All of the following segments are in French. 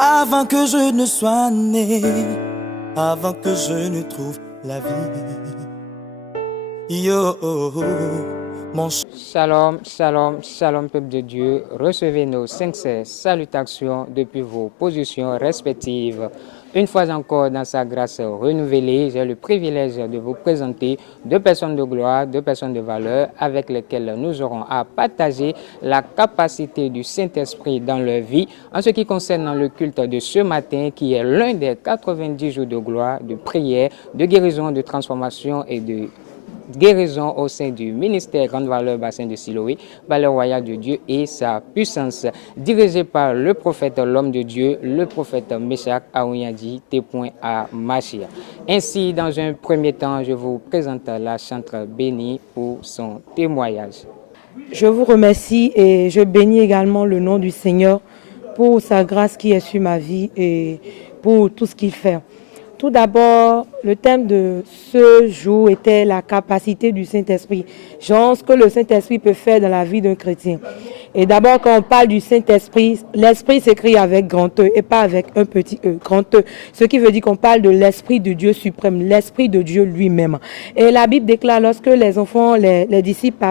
Avant que je ne sois né, avant que je ne trouve la vie. Yo, mon Shalom, shalom, shalom peuple de Dieu. Recevez nos sincères salutations depuis vos positions respectives. Une fois encore, dans sa grâce renouvelée, j'ai le privilège de vous présenter deux personnes de gloire, deux personnes de valeur avec lesquelles nous aurons à partager la capacité du Saint-Esprit dans leur vie en ce qui concerne le culte de ce matin qui est l'un des 90 jours de gloire, de prière, de guérison, de transformation et de guérison au sein du ministère Grande Valeur Bassin de Siloé, Valeur Royale de Dieu et sa puissance, dirigé par le prophète, l'homme de Dieu, le prophète Meshach Aouyadi, T.A. Machia. Ainsi, dans un premier temps, je vous présente la chantre bénie pour son témoignage. Je vous remercie et je bénis également le nom du Seigneur pour sa grâce qui est sur ma vie et pour tout ce qu'il fait. Tout d'abord, le thème de ce jour était la capacité du Saint-Esprit. Genre, ce que le Saint-Esprit peut faire dans la vie d'un chrétien. Et d'abord, quand on parle du Saint-Esprit, l'Esprit s'écrit avec grand E et pas avec un petit E, grand E. Ce qui veut dire qu'on parle de l'Esprit de Dieu suprême, l'Esprit de Dieu lui-même. Et la Bible déclare, lorsque les enfants, les disciples,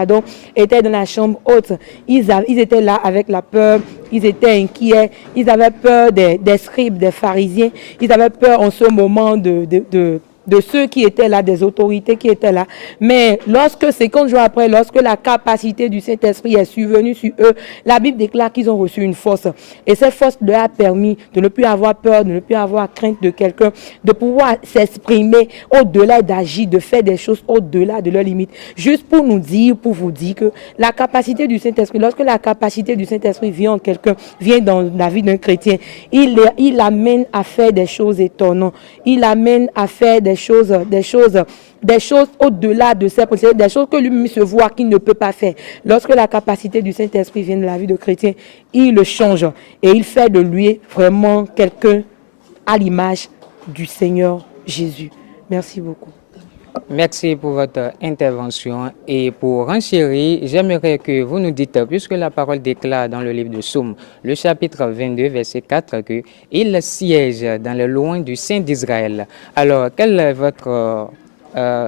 étaient dans la chambre haute, ils étaient là avec la peur, ils étaient inquiets, ils avaient peur des scribes, des pharisiens, ils avaient peur en ce moment de ceux qui étaient là, des autorités qui étaient là. Mais lorsque, 50 jours après, lorsque la capacité du Saint-Esprit est survenue sur eux, la Bible déclare qu'ils ont reçu une force. Et cette force leur a permis de ne plus avoir peur, de ne plus avoir crainte de quelqu'un, de pouvoir s'exprimer au-delà, d'agir, de faire des choses au-delà de leurs limites. Juste pour nous dire, pour vous dire que la capacité du Saint-Esprit, lorsque la capacité du Saint-Esprit vient en quelqu'un, vient dans la vie d'un chrétien, il l'amène à faire des choses étonnantes. Il l'amène à faire des choses au-delà de ses possibilités, des choses que lui-même se voit qu'il ne peut pas faire. Lorsque la capacité du Saint-Esprit vient de la vie de chrétien, il le change et il fait de lui vraiment quelqu'un à l'image du Seigneur Jésus. Merci beaucoup. Merci pour votre intervention et pour renchérir, j'aimerais que vous nous dites, puisque la parole déclare dans le livre de Psaume, le chapitre 22, verset 4, qu'il siège dans le loin du Saint d'Israël. Alors, quel est votre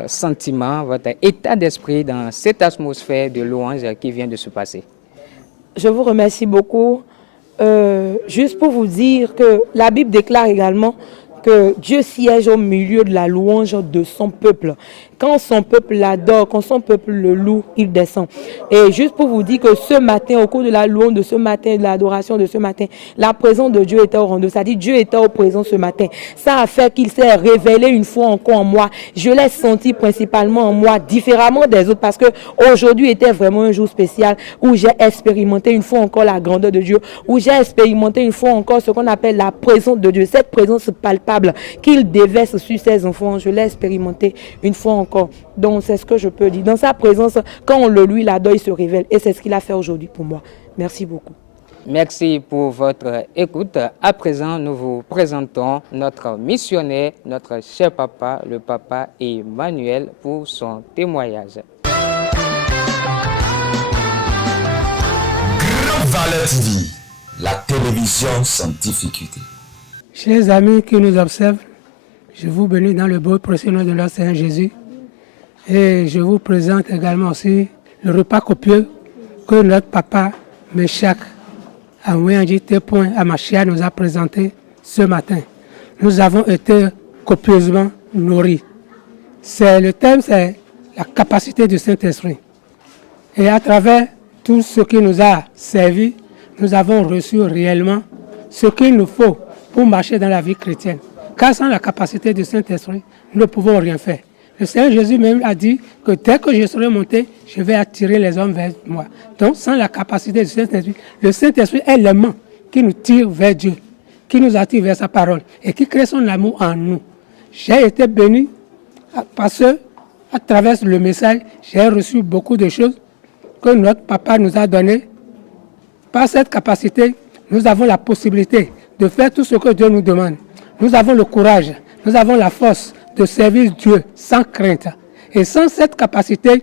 sentiment, votre état d'esprit dans cette atmosphère de louange qui vient de se passer? Je vous remercie beaucoup. Juste pour vous dire que la Bible déclare également que Dieu siège au milieu de la louange de son peuple. Quand son peuple l'adore, quand son peuple le loue, il descend. Et juste pour vous dire que ce matin, au cours de la louange de ce matin, de l'adoration de ce matin, la présence de Dieu était au rendez-vous. Ça dit Dieu était au présent ce matin. Ça a fait qu'il s'est révélé une fois encore en moi. Je l'ai senti principalement en moi, différemment des autres, parce que aujourd'hui était vraiment un jour spécial où j'ai expérimenté une fois encore la grandeur de Dieu, où j'ai expérimenté une fois encore ce qu'on appelle la présence de Dieu, cette présence palpable qu'il déverse sur ses enfants. Je l'ai expérimenté une fois encore. Donc c'est ce que je peux dire. Dans sa présence, quand on le lui l'adore, il se révèle. Et c'est ce qu'il a fait aujourd'hui pour moi. Merci beaucoup. Merci pour votre écoute. À présent, nous vous présentons notre missionnaire, notre cher papa, le papa Emmanuel, pour son témoignage. Grande Valeur TV, la télévision scientifique. Chers amis qui nous observent, je vous bénis dans le beau précieux nom de notre Seigneur Jésus. Et je vous présente également aussi le repas copieux que notre papa Meshach Aouyadi T.A. Machia nous a présenté ce matin. Nous avons été copieusement nourris. Le thème, c'est la capacité du Saint-Esprit. Et à travers tout ce qui nous a servi, nous avons reçu réellement ce qu'il nous faut pour marcher dans la vie chrétienne. Car sans la capacité du Saint-Esprit, nous ne pouvons rien faire. Le Seigneur Jésus même a dit que dès que je serai monté, je vais attirer les hommes vers moi. Donc, sans la capacité du Saint-Esprit, le Saint-Esprit est l'aimant qui nous tire vers Dieu, qui nous attire vers sa parole et qui crée son amour en nous. J'ai été béni parce que, à travers le message, j'ai reçu beaucoup de choses que notre papa nous a données. Par cette capacité, nous avons la possibilité de faire tout ce que Dieu nous demande. Nous avons le courage, nous avons la force de servir Dieu sans crainte. Et sans cette capacité,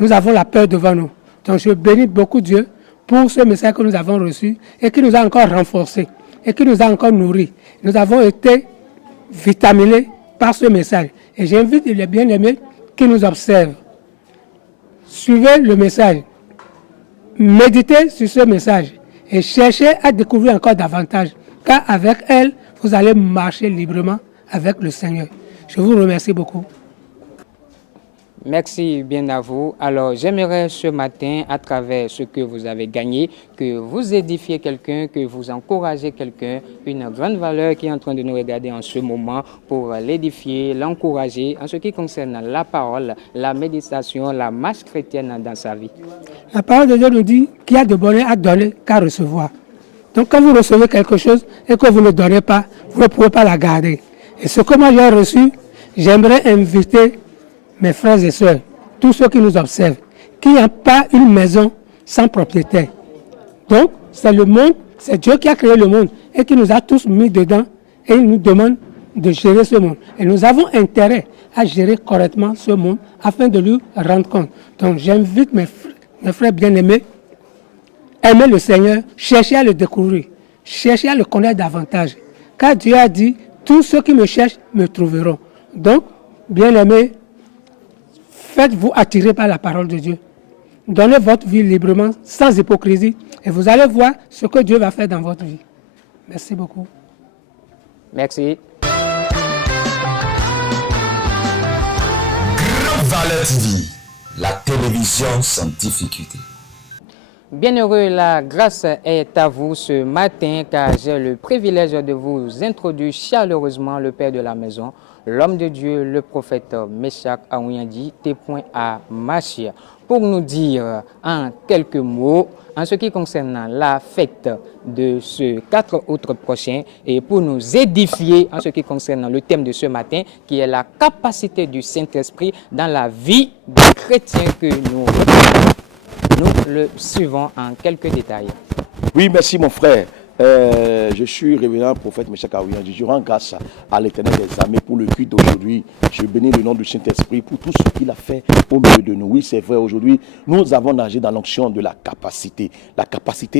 nous avons la peur devant nous. Donc je bénis beaucoup Dieu pour ce message que nous avons reçu et qui nous a encore renforcés. et qui nous a encore nourris. Nous avons été vitaminés par ce message. Et j'invite les bien-aimés qui nous observent. Suivez le message. Méditez sur ce message et cherchez à découvrir encore davantage. Car avec elle, vous allez marcher librement avec le Seigneur. Je vous remercie beaucoup. Merci bien à vous. Alors, j'aimerais ce matin, à travers ce que vous avez gagné, que vous édifiez quelqu'un, que vous encouragez quelqu'un, une grande valeur qui est en train de nous regarder en ce moment pour l'édifier, l'encourager en ce qui concerne la parole, la méditation, la marche chrétienne dans sa vie. La parole de Dieu nous dit qu'il y a de bonheur à donner qu'à recevoir. Donc, quand vous recevez quelque chose et que vous ne donnez pas, vous ne pouvez pas la garder. Et ce que moi j'ai reçu, j'aimerais inviter mes frères et sœurs, tous ceux qui nous observent, qu'il n'y a pas une maison sans propriétaire. Donc, c'est le monde, c'est Dieu qui a créé le monde et qui nous a tous mis dedans et il nous demande de gérer ce monde. Et nous avons intérêt à gérer correctement ce monde afin de lui rendre compte. Donc, j'invite mes frères bien-aimés, aimez le Seigneur, cherchez à le découvrir, cherchez à le connaître davantage. Car Dieu a dit, tous ceux qui me cherchent me trouveront. Donc, bien-aimés, faites-vous attirer par la parole de Dieu. Donnez votre vie librement, sans hypocrisie, et vous allez voir ce que Dieu va faire dans votre vie. Merci beaucoup. Merci. Valeur TV, la télévision sans difficulté. Bienheureux, la grâce est à vous ce matin car j'ai le privilège de vous introduire chaleureusement le père de la maison, l'homme de Dieu, le prophète Meshach Aouyandi, témoin à Machia, pour nous dire en quelques mots en ce qui concerne la fête de ce 4 août prochain et pour nous édifier en ce qui concerne le thème de ce matin qui est la capacité du Saint-Esprit dans la vie des chrétiens que nous le suivons en quelques détails. Oui, merci mon frère. Je suis révérend prophète Meshach Aouyandi. Je rends grâce à l'Éternel des armées pour le culte d'aujourd'hui. Je bénis le nom du Saint-Esprit pour tout ce qu'il a fait au milieu de nous. Oui, c'est vrai, aujourd'hui, nous avons nagé dans l'onction de la capacité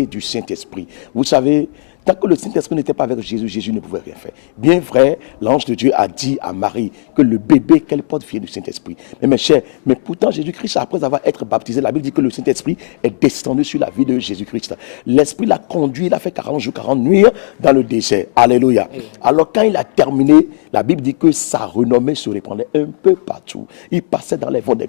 du Saint-Esprit. Vous savez, tant que le Saint-Esprit n'était pas avec Jésus, Jésus ne pouvait rien faire. Bien vrai, l'ange de Dieu a dit à Marie que le bébé qu'elle porte vient du Saint-Esprit. Mais mes chers, mais pourtant Jésus-Christ, après avoir été baptisé, la Bible dit que le Saint-Esprit est descendu sur la vie de Jésus-Christ. L'Esprit l'a conduit, il a fait 40 jours, 40 nuits dans le désert. Alléluia. Alors quand il a terminé, la Bible dit que sa renommée se répandait un peu partout. Il passait dans les vents, des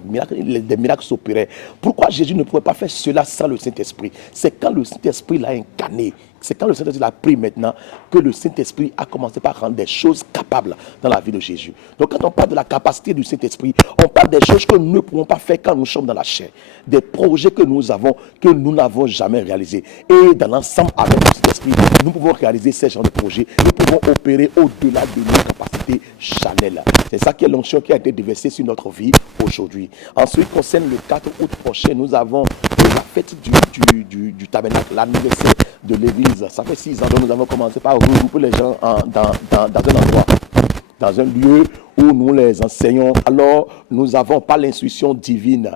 miracles s'opéraient. Pourquoi Jésus ne pouvait pas faire cela sans le Saint-Esprit? C'est quand le Saint-Esprit l'a incarné. C'est quand le Saint-Esprit l'a pris maintenant que le Saint-Esprit a commencé par rendre des choses capables dans la vie de Jésus. Donc quand on parle de la capacité du Saint-Esprit, on parle des choses que nous ne pouvons pas faire quand nous sommes dans la chair. Des projets que nous avons, que nous n'avons jamais réalisés. Et dans l'ensemble avec le Saint-Esprit, nous pouvons réaliser ces genres de projets. Nous pouvons opérer au-delà de nos capacités charnelles. C'est ça qui est l'onction qui a été déversée sur notre vie aujourd'hui. Ensuite, concerne le 4 août prochain, nous avons la fête du tabernacle, l'anniversaire de l'église. Ça fait 6 ans que nous avons commencé par regrouper les gens dans un endroit, dans un lieu où nous les enseignons. Alors, nous avons, par l'instruction divine,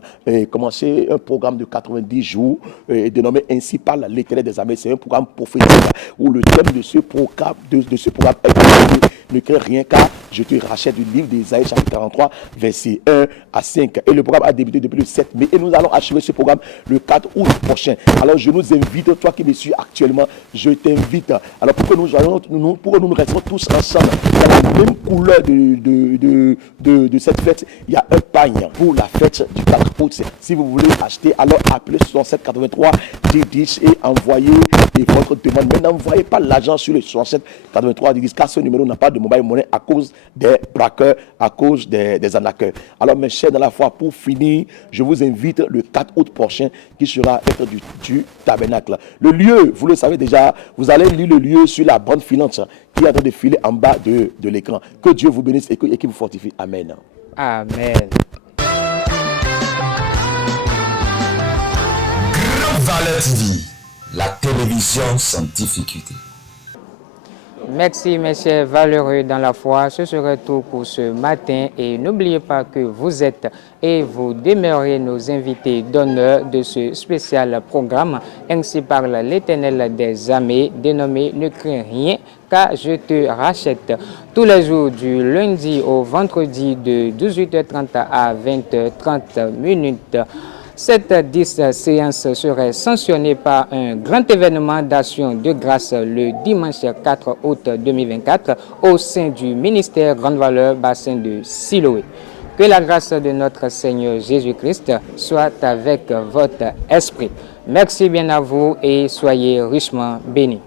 commencé un programme de 90 jours, dénommé ainsi par l'Éternel des armées. C'est un programme prophétique où le thème de ce programme, est ne crée rien car je te rachète du livre d'Ésaïe, chapitre 43, versets 1 à 5. Et le programme a débuté depuis le 7 mai. Et nous allons achever ce programme le 4 août prochain. Alors, je nous invite, toi qui me suis actuellement, je t'invite. Alors, pour que nous restions tous ensemble dans la même couleur de cette fête, il y a un pagne pour la fête du 4 août. Si vous voulez acheter, alors appelez 67 83 10 et envoyez votre demande. Mais n'envoyez pas l'argent sur le 67 83 10 car ce numéro n'a pas de mobile money à cause des braqueurs, à cause des arnaqueurs. Alors mes chers dans la foi, pour finir, je vous invite le 4 août prochain qui sera être du tabernacle. Le lieu, vous le savez déjà, vous allez lire le lieu sur la bande filante qui est en train de filer en bas de l'écran. Que Dieu vous bénisse et qu'il vous fortifie. Amen. Amen. Valeur TV, la télévision sans difficulté. Merci mes chers valeureux dans la foi, ce serait tout pour ce matin et n'oubliez pas que vous êtes et vous demeurez nos invités d'honneur de ce spécial programme. Ainsi parle l'Éternel des armées, dénommé Ne crains rien car je te rachète. Tous les jours du lundi au vendredi de 18h30 à 20h30. Cette 10 séance serait sanctionnée par un grand événement d'action de grâce le dimanche 4 août 2024 au sein du ministère Grande Valeur Bassin de Siloé. Que la grâce de notre Seigneur Jésus-Christ soit avec votre esprit. Merci bien à vous et soyez richement bénis.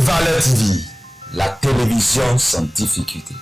Valeur TV, la télévision sans difficulté.